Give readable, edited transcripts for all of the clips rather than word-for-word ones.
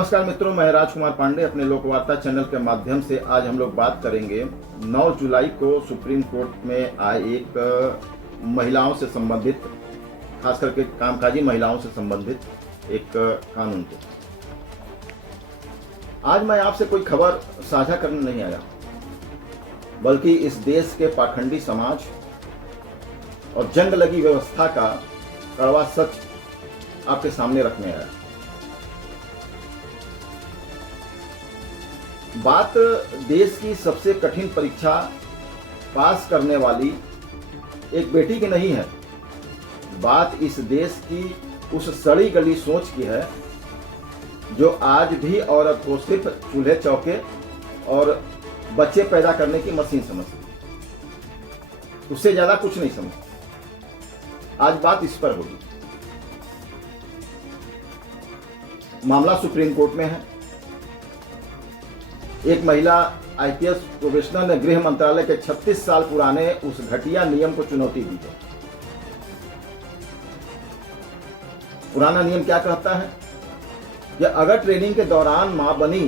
नमस्कार मित्रों, मैं राजकुमार पांडे अपने लोकवार्ता चैनल के माध्यम से आज हम लोग बात करेंगे 9 जुलाई को सुप्रीम कोर्ट में आए एक महिलाओं से संबंधित, खास करके कामकाजी महिलाओं से संबंधित एक कानून को। आज मैं आपसे कोई खबर साझा करने नहीं आया, बल्कि इस देश के पाखंडी समाज और जंग लगी व्यवस्था का कड़वा सच आपके सामने रखने आया। बात देश की सबसे कठिन परीक्षा पास करने वाली एक बेटी की नहीं है। बात इस देश की उस सड़ी गली सोच की है जो आज भी औरत को सिर्फ चूल्हे चौके और बच्चे पैदा करने की मशीन समझती है, उससे ज्यादा कुछ नहीं समझती। आज बात इस पर होगी। मामला सुप्रीम कोर्ट में है। एक महिला आईपीएस प्रोफेशनल ने गृह मंत्रालय के 36 साल पुराने उस घटिया नियम को चुनौती दी है। पुराना नियम क्या कहता है कि अगर ट्रेनिंग के दौरान मां बनी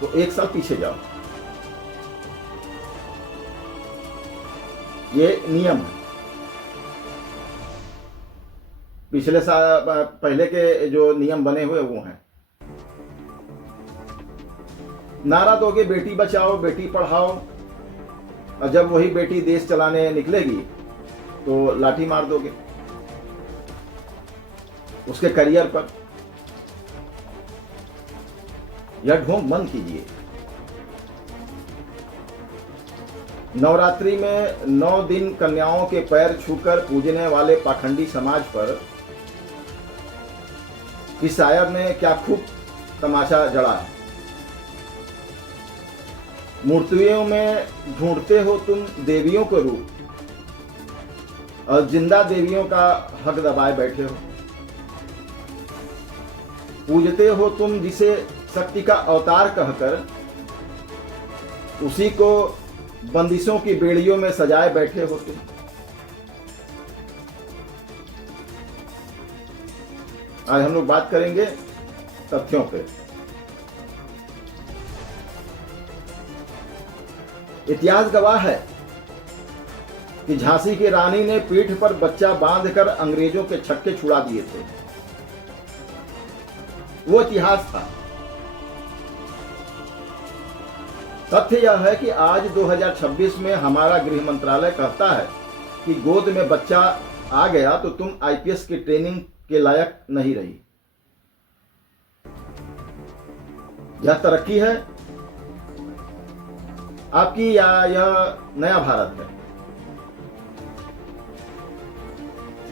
तो 1 साल पीछे जाओ। ये नियम है। पिछले साल पहले के जो नियम बने हुए वो हैं। नारा दोगे बेटी बचाओ बेटी पढ़ाओ, और जब वही बेटी देश चलाने निकलेगी तो लाठी मार दोगे उसके करियर पर। यह ढोंग बंद कीजिए। नवरात्रि में 9 दिन कन्याओं के पैर छूकर पूजने वाले पाखंडी समाज पर इस शायर ने क्या खूब तमाशा जड़ा है। मूर्तियों में ढूंढते हो तुम देवियों को रूप, और जिंदा देवियों का हक दबाए बैठे हो। पूजते हो तुम जिसे शक्ति का अवतार कहकर, उसी को बंदिशों की बेड़ियों में सजाए बैठे हो तुम। आज हम लोग बात करेंगे तथ्यों पे। इतिहास गवाह है कि झांसी की रानी ने पीठ पर बच्चा बांधकर अंग्रेजों के छक्के छुड़ा दिए थे। वो इतिहास था। तथ्य यह है कि आज 2026 में हमारा गृह मंत्रालय कहता है कि गोद में बच्चा आ गया तो तुम आईपीएस की ट्रेनिंग के लायक नहीं रही। यह तरक्की है आपकी या यह नया भारत है?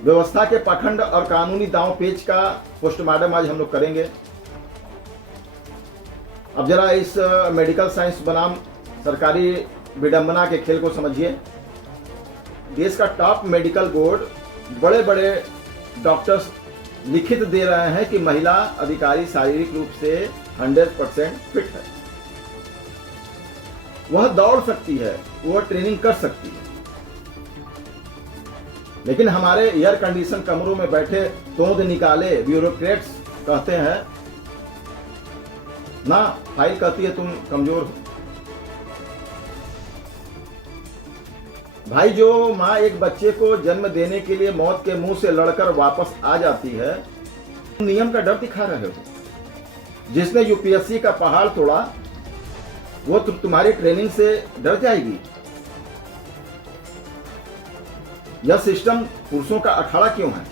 व्यवस्था के पाखंड और कानूनी दांव पेच का पोस्टमार्टम आज हम लोग करेंगे। अब जरा इस मेडिकल साइंस बनाम सरकारी विडंबना के खेल को समझिए। देश का टॉप मेडिकल बोर्ड, बड़े बड़े डॉक्टर्स लिखित दे रहे हैं कि महिला अधिकारी शारीरिक रूप से 100% फिट है, वह दौड़ सकती है, वह ट्रेनिंग कर सकती है। लेकिन हमारे एयर कंडीशन कमरों में बैठे तोंद निकाले ब्यूरोक्रेट्स कहते हैं ना, फाइल कहती है तुम कमजोर हो। भाई, जो मां एक बच्चे को जन्म देने के लिए मौत के मुंह से लड़कर वापस आ जाती है, तुम नियम का डर दिखा रहे हो। जिसने यूपीएससी का पहाड़ तोड़ा वो तुम्हारी ट्रेनिंग से डर जाएगी। यह सिस्टम पुरुषों का अखाड़ा क्यों है?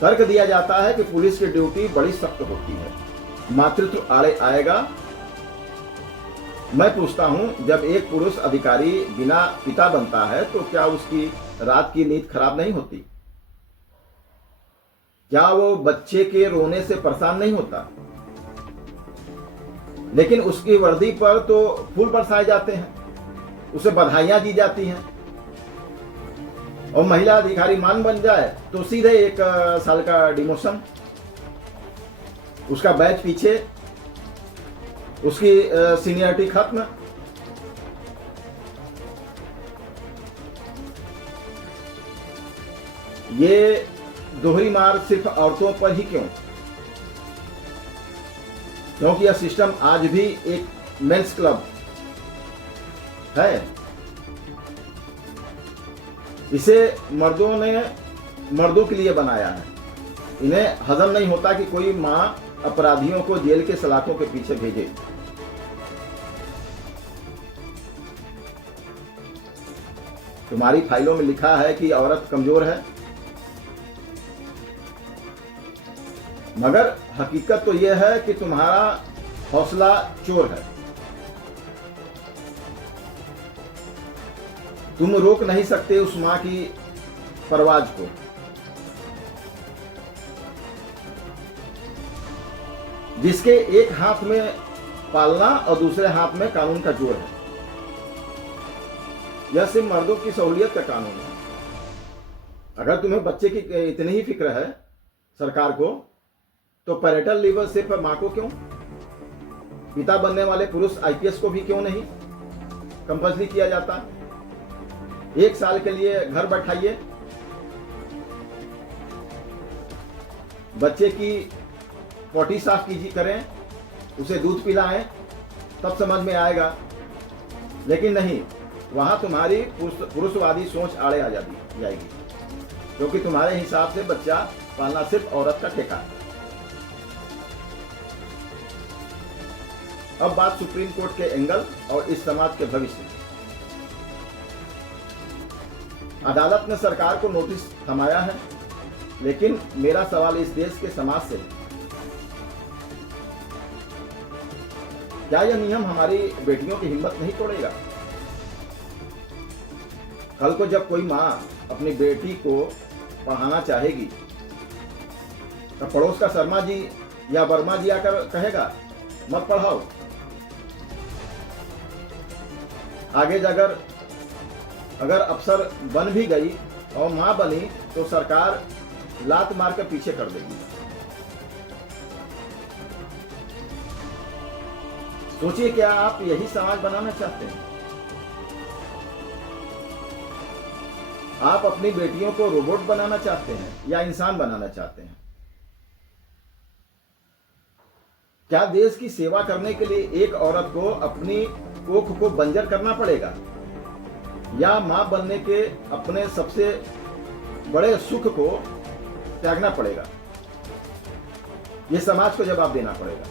तर्क दिया जाता है कि पुलिस की ड्यूटी बड़ी सख्त होती है, मातृत्व आड़े आएगा। मैं पूछता हूं, जब एक पुरुष अधिकारी बिना पिता बनता है तो क्या उसकी रात की नींद खराब नहीं होती? क्या वो बच्चे के रोने से परेशान नहीं होता? लेकिन उसकी वर्दी पर तो फूल बरसाए जाते हैं, उसे बधाइयां दी जाती हैं, और महिला अधिकारी मान बन जाए तो सीधे 1 साल का डिमोशन, उसका बैच पीछे, उसकी सीनियरिटी खत्म। ये दोहरी मार सिर्फ औरतों पर ही क्यों? क्योंकि यह सिस्टम आज भी एक मेंस क्लब है। इसे मर्दों ने मर्दों के लिए बनाया है। इन्हें हजम नहीं होता कि कोई मां अपराधियों को जेल के सलाखों के पीछे भेजे। तुम्हारी फाइलों में लिखा है कि औरत कमजोर है, मगर हकीकत तो यह है कि तुम्हारा हौसला चोर है। तुम रोक नहीं सकते उस मां की परवाज को। जिसके एक हाथ में पालना और दूसरे हाथ में कानून का जोर है। यह सिर्फ मर्दों की सहूलियत का कानून है। अगर तुम्हें बच्चे की इतनी ही फिक्र है सरकार को, तो पैरेंटल लीव सिर्फ मां को क्यों, पिता बनने वाले पुरुष आईपीएस को भी क्यों नहीं कंपल्सरी किया जाता? 1 साल के लिए घर बैठाइए, बच्चे की पोटी साफ कीजिए, करें, उसे दूध पिलाएं, तब समझ में आएगा। लेकिन नहीं, वहां तुम्हारी पुरुषवादी सोच आड़े आ जाएगी, क्योंकि तुम्हारे हिसाब से बच्चा पालना सिर्फ औरत का ठेका है। अब बात सुप्रीम कोर्ट के एंगल और इस समाज के भविष्य की। अदालत ने सरकार को नोटिस थमाया है, लेकिन मेरा सवाल इस देश के समाज से, क्या यह नियम हमारी बेटियों की हिम्मत नहीं तोड़ेगा? कल को जब कोई मां अपनी बेटी को पढ़ाना चाहेगी, तो पड़ोस का शर्मा जी या वर्मा जी आकर कहेगा मत पढ़ाओ। आगे जाकर अगर अफसर बन भी गई और मां बनी, तो सरकार लात मार कर पीछे कर देगी। सोचिए, क्या आप यही समाज बनाना चाहते हैं? आप अपनी बेटियों को रोबोट बनाना चाहते हैं या इंसान बनाना चाहते हैं? क्या देश की सेवा करने के लिए एक औरत को अपनी कोख को बंजर करना पड़ेगा, या मां बनने के अपने सबसे बड़े सुख को त्यागना पड़ेगा? यह समाज को जवाब देना पड़ेगा।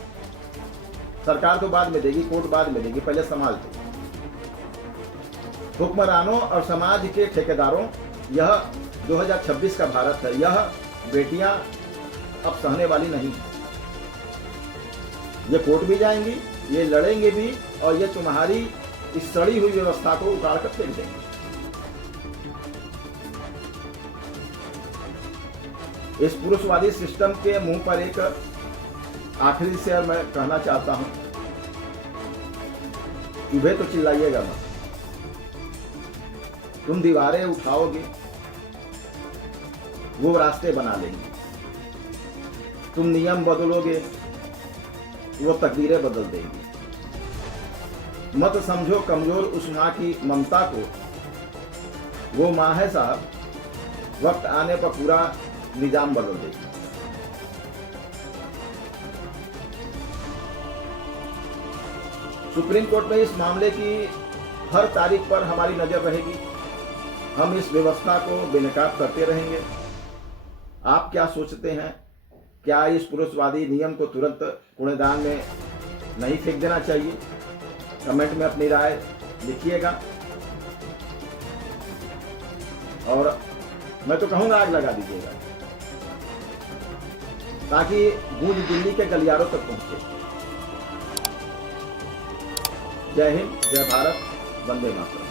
सरकार तो बाद में देगी, कोर्ट बाद में देगी, पहले समाज देगी। हुक्मरानों और समाज के ठेकेदारों, यह 2026 का भारत है। यह बेटियां अब सहने वाली नहीं। ये कोर्ट भी जाएंगी, ये लड़ेंगे भी, और ये तुम्हारी इस सड़ी हुई व्यवस्था को उतार कर फेंक देंगे। इस पुरुषवादी सिस्टम के मुंह पर एक आखिरी शेर मैं कहना चाहता हूं, चुभे तो चिल्लाइएगा मत। तुम दीवारें उठाओगे, वो रास्ते बना लेंगे। तुम नियम बदलोगे, वो तकदीरें बदल देंगी। मत समझो कमजोर उस मां की ममता को, वो मां है साहब, वक्त आने पर पूरा निजाम बदल देगी। सुप्रीम कोर्ट में इस मामले की हर तारीख पर हमारी नजर रहेगी। हम इस व्यवस्था को बेनकाब करते रहेंगे। आप क्या सोचते हैं? क्या इस पुरुषवादी नियम को तुरंत कूड़ेदान में नहीं फेंक देना चाहिए? कमेंट में अपनी राय लिखिएगा, और मैं तो कहूंगा आग लगा दीजिएगा, ताकि गूंज दिल्ली के गलियारों तक पहुंचे। जय हिंद, जय भारत, वंदे मातरम।